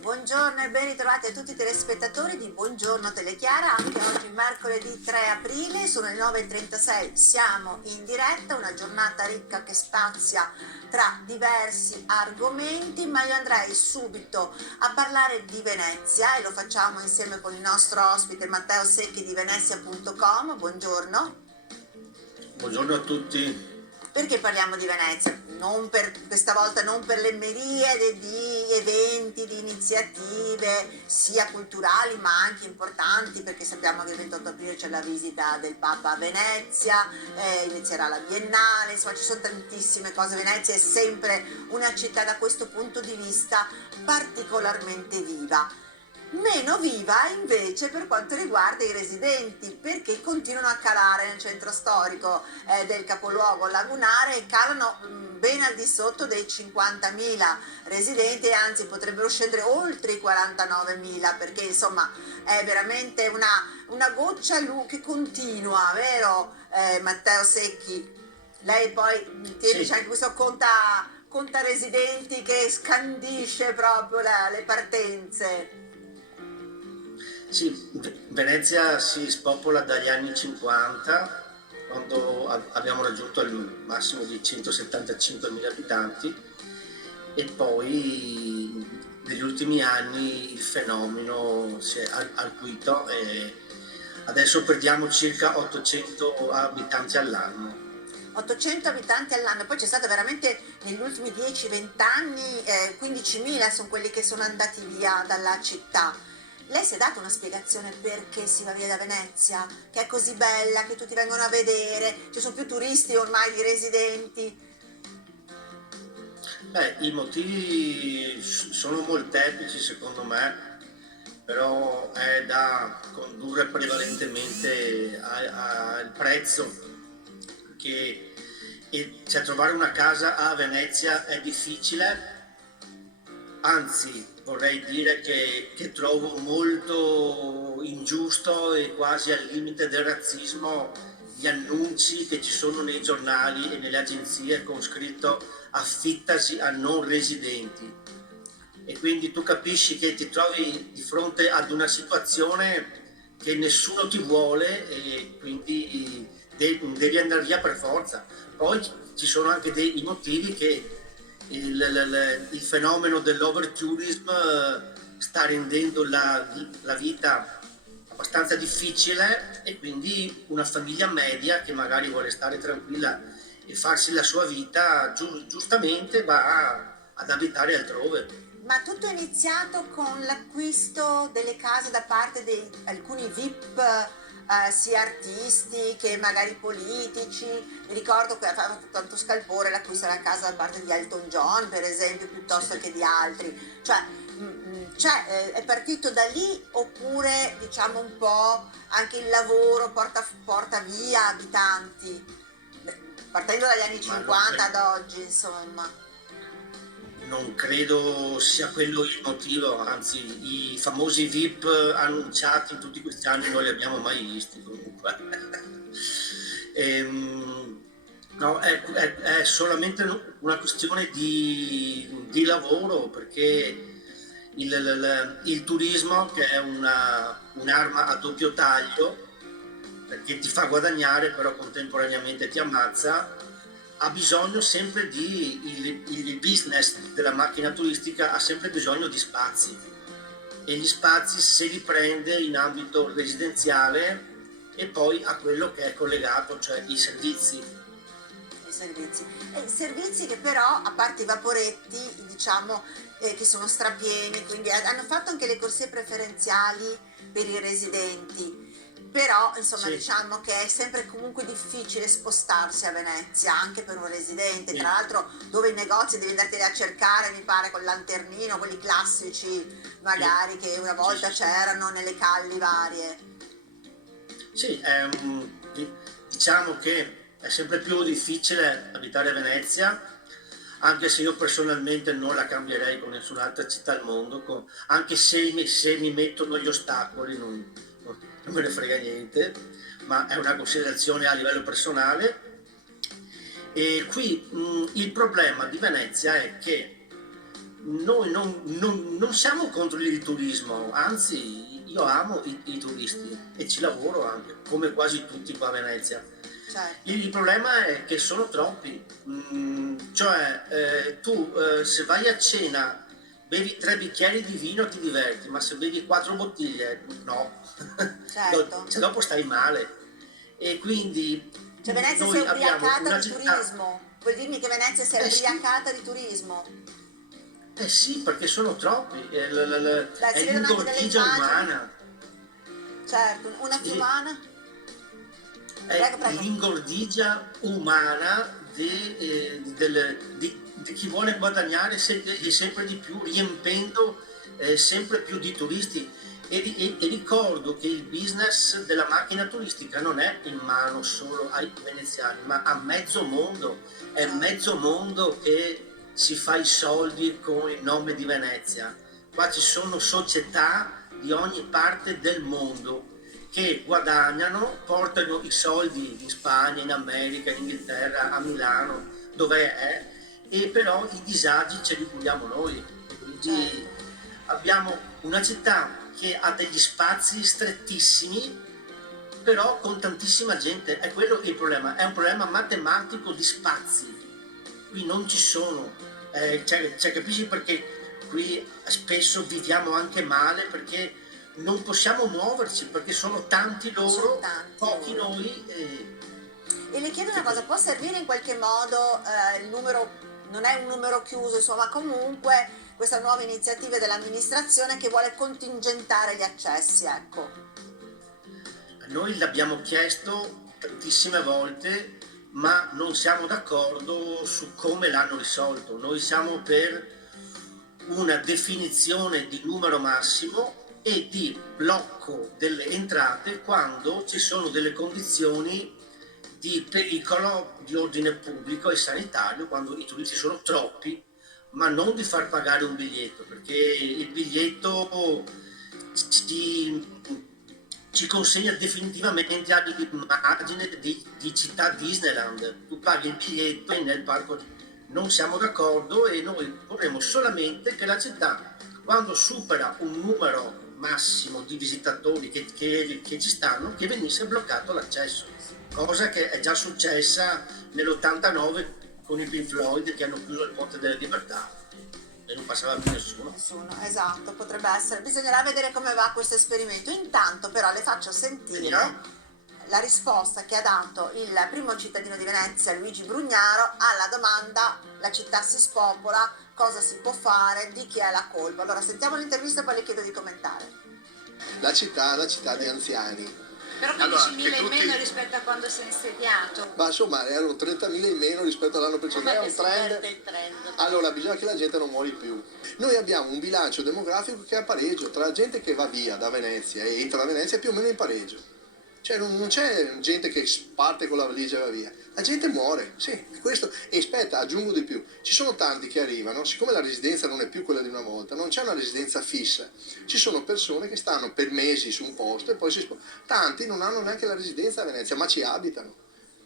Buongiorno e ben ritrovati a tutti i telespettatori di Buongiorno Telechiara, anche oggi mercoledì 3 aprile, sono le 9.36, siamo in diretta, una giornata ricca che spazia tra diversi argomenti, ma io andrei subito a parlare di Venezia e lo facciamo insieme con il nostro ospite Matteo Secchi di Venezia.com, buongiorno. Buongiorno a tutti. Perché parliamo di Venezia? Questa volta non per le miriade di eventi, di iniziative sia culturali ma anche importanti, perché sappiamo che il 28 aprile c'è la visita del Papa a Venezia, inizierà la Biennale, insomma ci sono tantissime cose. Venezia è sempre una città da questo punto di vista particolarmente viva. Meno viva invece per quanto riguarda i residenti, perché continuano a calare nel centro storico del capoluogo lagunare e calano ben al di sotto dei 50.000 residenti, e anzi potrebbero scendere oltre i 49.000, perché insomma è veramente una goccia che continua, vero Matteo Secchi? Lei poi tiene Sì, anche questo conta residenti che scandisce proprio le partenze. sì, Venezia si spopola dagli anni 50, quando abbiamo raggiunto il massimo di 175.000 abitanti, e poi negli ultimi anni il fenomeno si è acuito e adesso perdiamo circa 800 abitanti all'anno. 800 abitanti all'anno, poi c'è stato veramente negli ultimi 10-20 anni 15.000 sono quelli che sono andati via dalla città. Lei si è data una spiegazione perché si va via da Venezia, che è così bella, che tutti vengono a vedere, ci sono più turisti ormai di residenti? Beh, i motivi sono molteplici secondo me, però è da condurre prevalentemente al prezzo, che cioè, trovare una casa a Venezia è difficile, anzi vorrei dire che trovo molto ingiusto e quasi al limite del razzismo gli annunci che ci sono nei giornali e nelle agenzie con scritto affittasi a non residenti, e quindi tu capisci che ti trovi di fronte ad una situazione che nessuno ti vuole e quindi devi andare via per forza. Poi ci sono anche dei motivi che il fenomeno dell'overtourism sta rendendo la vita abbastanza difficile, e quindi una famiglia media che magari vuole stare tranquilla e farsi la sua vita giustamente va ad abitare altrove. Ma tutto è iniziato con l'acquisto delle case da parte di alcuni VIP, sia artisti che magari politici. Mi ricordo che ha fatto tanto scalpore l'acquisto della casa da parte di Elton John, per esempio, piuttosto Sì. che di altri. Cioè, è partito da lì oppure diciamo un po' anche il lavoro porta via abitanti? Partendo dagli anni Ma 50 ad oggi, insomma. non credo sia quello il motivo, anzi i famosi VIP annunciati in tutti questi anni non li abbiamo mai visti comunque. Ehm, no, è solamente una questione di lavoro, perché il turismo, che è un'arma a doppio taglio, perché ti fa guadagnare però contemporaneamente ti ammazza, ha bisogno sempre il business della macchina turistica ha sempre bisogno di spazi, e gli spazi se li prende in ambito residenziale e poi a quello che è collegato, cioè i servizi. Servizi che però, a parte i vaporetti, diciamo, che sono strapieni, quindi hanno fatto anche le corsie preferenziali per i residenti. Però, insomma, Sì, diciamo che è sempre comunque difficile spostarsi a Venezia, anche per un residente, tra sì, l'altro dove i negozi devi andarteli a cercare, mi pare, col lanternino, quelli classici, sì, magari, che una sì, volta sì, sì. c'erano nelle calli varie. Sì, diciamo che è sempre più difficile abitare a Venezia, anche se io personalmente non la cambierei con nessun'altra città al mondo, anche se mi mettono gli ostacoli non me ne frega niente, ma è una considerazione a livello personale. E qui il problema di Venezia è che noi non siamo contro il turismo, anzi io amo i turisti e ci lavoro anche, come quasi tutti qua a Venezia. Certo, Il problema è che sono troppi. Cioè tu se vai a cena bevi 3 bicchieri di vino ti diverti, ma se bevi 4 bottiglie no, certo. cioè, dopo stai male. E quindi Cioè Venezia si è noi abbiamo ubriacata una di città, turismo. Vuoi dirmi che Venezia si è eh sì, ubriacata di turismo? eh sì, perché sono troppi, Dai, è si vedono anche delle l'ingordigia immagini. umana. Certo, una Sì, fiumana. è Prego, prego. l'ingordigia umana di chi vuole guadagnare sempre di più, riempendo sempre più di turisti. E ricordo che il business della macchina turistica non è in mano solo ai veneziani, ma a mezzo mondo. È Certo, mezzo mondo che si fa i soldi con il nome di Venezia. Qua ci sono società di ogni parte del mondo che guadagnano, portano i soldi in Spagna, in America, in Inghilterra, a Milano, dove è, e però i disagi ce li curiamo noi. Quindi certo. abbiamo una città che ha degli spazi strettissimi, però con tantissima gente. È quello il problema, è un problema matematico di spazi. Qui non ci sono, cioè, capisci perché qui spesso viviamo anche male perché non possiamo muoverci perché sono tanti Sono loro, tanti pochi loro. noi E le chiedo una e cosa, così. può servire in qualche modo il numero, non è un numero chiuso, insomma, comunque questa nuova iniziativa dell'amministrazione che vuole contingentare gli accessi, ecco. Noi l'abbiamo chiesto tantissime volte, ma non siamo d'accordo su come l'hanno risolto. Noi siamo per una definizione di numero massimo e di blocco delle entrate quando ci sono delle condizioni di pericolo di ordine pubblico e sanitario, quando i turisti sono troppi, ma non di far pagare un biglietto, perché il biglietto ci, ci consegna definitivamente all'immagine di città Disneyland. Tu paghi il biglietto e nel parco non siamo d'accordo e noi vorremmo solamente che la città, quando supera un numero massimo di visitatori che ci stanno, che venisse bloccato l'accesso, cosa che è già successa nell'89 con i Pink Floyd che hanno chiuso il Ponte della Libertà e non passava più nessuno. Nessuno, esatto, potrebbe essere. Bisognerà vedere come va questo esperimento. Intanto però le faccio Vediamo. sentire la risposta che ha dato il primo cittadino di Venezia, Luigi Brugnaro, alla domanda la città si spopola, cosa si può fare, di chi è la colpa. Allora sentiamo l'intervista e poi le chiedo di commentare. La città è una città di anziani. Però Allora, 15.000 che in tutti- meno rispetto a quando si è insediato. Ma insomma erano 30.000 in meno rispetto all'anno precedente, è un trend. Il trend. Allora bisogna che la gente non muori più. Noi abbiamo un bilancio demografico che è a pareggio, tra la gente che va via da Venezia e entra da Venezia è più o meno in pareggio. Cioè non c'è gente che parte con la valigia e va via. La gente muore, sì, questo. E aspetta, aggiungo di più. Ci sono tanti che arrivano, siccome la residenza non è più quella di una volta, non c'è una residenza fissa. Ci sono persone che stanno per mesi su un posto e poi si spostano. Tanti non hanno neanche la residenza a Venezia, ma ci abitano.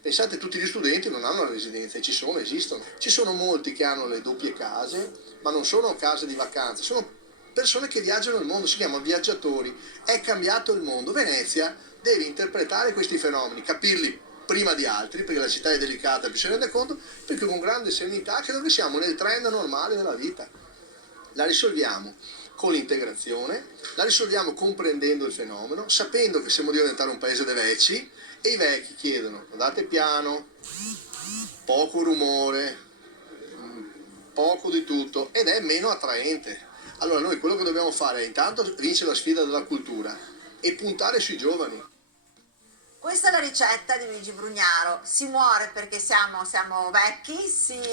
Pensate, tutti gli studenti non hanno la residenza, e ci sono, esistono. Ci sono molti che hanno le doppie case, ma non sono case di vacanze, sono persone che viaggiano il mondo, si chiamano viaggiatori. È cambiato il mondo. Venezia deve interpretare questi fenomeni, capirli prima di altri, perché la città è delicata, più se ne rende conto, perché con grande serenità credo che siamo nel trend normale della vita. La risolviamo con l'integrazione, la risolviamo comprendendo il fenomeno, sapendo che siamo diventare un paese dei vecchi e i vecchi chiedono andate piano, poco rumore, poco di tutto ed è meno attraente. Allora noi quello che dobbiamo fare è intanto vincere la sfida della cultura e puntare sui giovani. Questa è la ricetta di Luigi Brugnaro. Si muore perché siamo vecchi,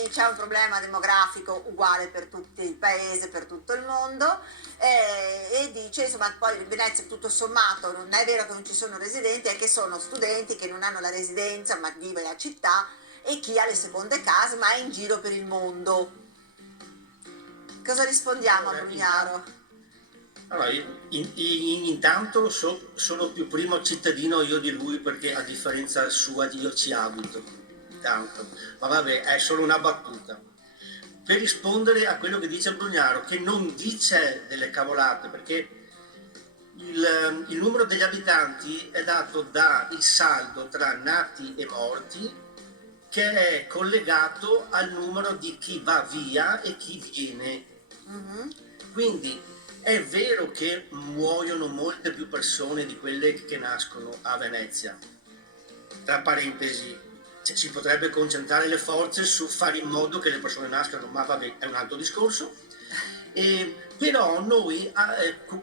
c'è un problema demografico uguale per tutto il paese, per tutto il mondo e dice, insomma, poi Venezia tutto sommato non è vero che non ci sono residenti, è che sono studenti che non hanno la residenza ma vive la città e chi ha le seconde case ma è in giro per il mondo. Cosa rispondiamo a Brugnaro? Allora, intanto sono più primo cittadino io di lui perché a differenza sua io ci abito, intanto. Ma vabbè, è solo una battuta. per rispondere a quello che dice Brugnaro, che non dice delle cavolate, perché il numero degli abitanti è dato dal saldo tra nati e morti, che è collegato al numero di chi va via e chi viene. Quindi è vero che muoiono molte più persone di quelle che nascono a Venezia. Tra parentesi, si potrebbe concentrare le forze su fare in modo che le persone nascano, ma vabbè, è un altro discorso. Però noi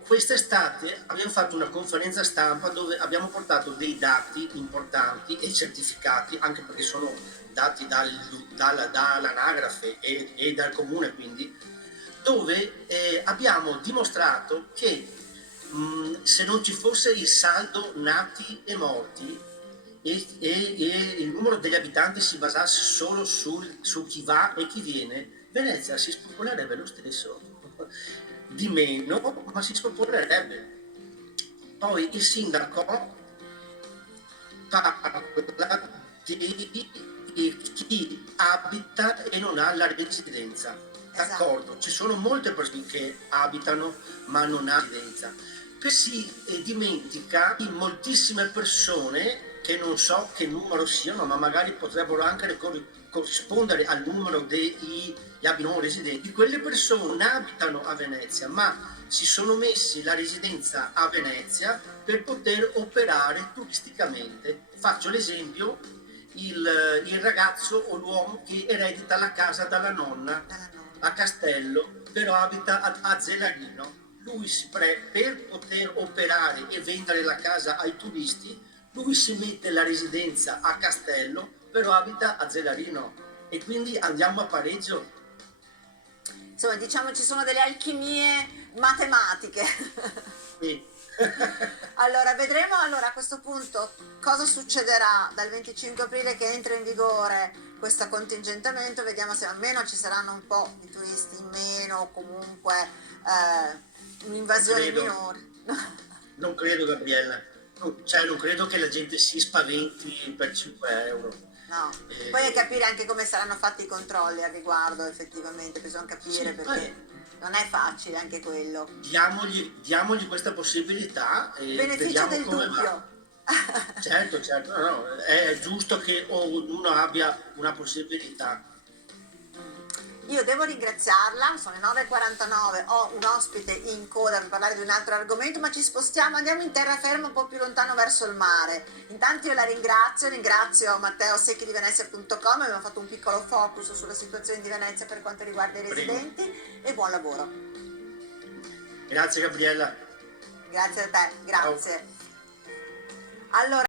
quest'estate abbiamo fatto una conferenza stampa dove abbiamo portato dei dati importanti e certificati, anche perché sono dati dall'anagrafe e dal comune, quindi, dove abbiamo dimostrato che se non ci fosse il saldo nati e morti e il numero degli abitanti si basasse solo su chi va e chi viene, Venezia si spopolerebbe lo stesso, di meno, ma si spopolerebbe. Poi il sindaco parla di chi abita e non ha la residenza. D'accordo, ci sono molte persone che abitano ma non hanno residenza. Si dimentica di moltissime persone che non so che numero siano, ma magari potrebbero anche corrispondere al numero degli abitanti non residenti. Quelle persone abitano a Venezia, ma si sono messi la residenza a Venezia per poter operare turisticamente. Faccio l'esempio, il ragazzo o l'uomo che eredita la casa dalla nonna a Castello, però abita a Zelarino. Lui per poter operare e vendere la casa ai turisti, lui si mette la residenza a Castello, però abita a Zelarino, e quindi andiamo a pareggio. Insomma, diciamo ci sono delle alchimie matematiche. Sì. Allora, vedremo a questo punto cosa succederà dal 25 aprile che entra in vigore questo contingentamento. Vediamo se almeno ci saranno un po' di turisti in meno, o comunque un'invasione minore. Non credo, Gabriella. Non credo che la gente si spaventi per 5 euro. No, poi è capire anche come saranno fatti i controlli al riguardo, effettivamente, bisogna capire, perché non è facile anche quello. Diamogli questa possibilità e beneficio vediamo del come dubbio. Va. Certo, no, è giusto che ognuno abbia una possibilità. Io devo ringraziarla, sono le 9:49, ho un ospite in coda per parlare di un altro argomento, ma ci spostiamo, andiamo in terraferma un po' più lontano verso il mare. Intanto io la ringrazio Matteo Secchi di Venezia.com, abbiamo fatto un piccolo focus sulla situazione di Venezia per quanto riguarda i residenti e buon lavoro. Grazie Gabriella. Grazie a te, grazie. Ciao. Allora,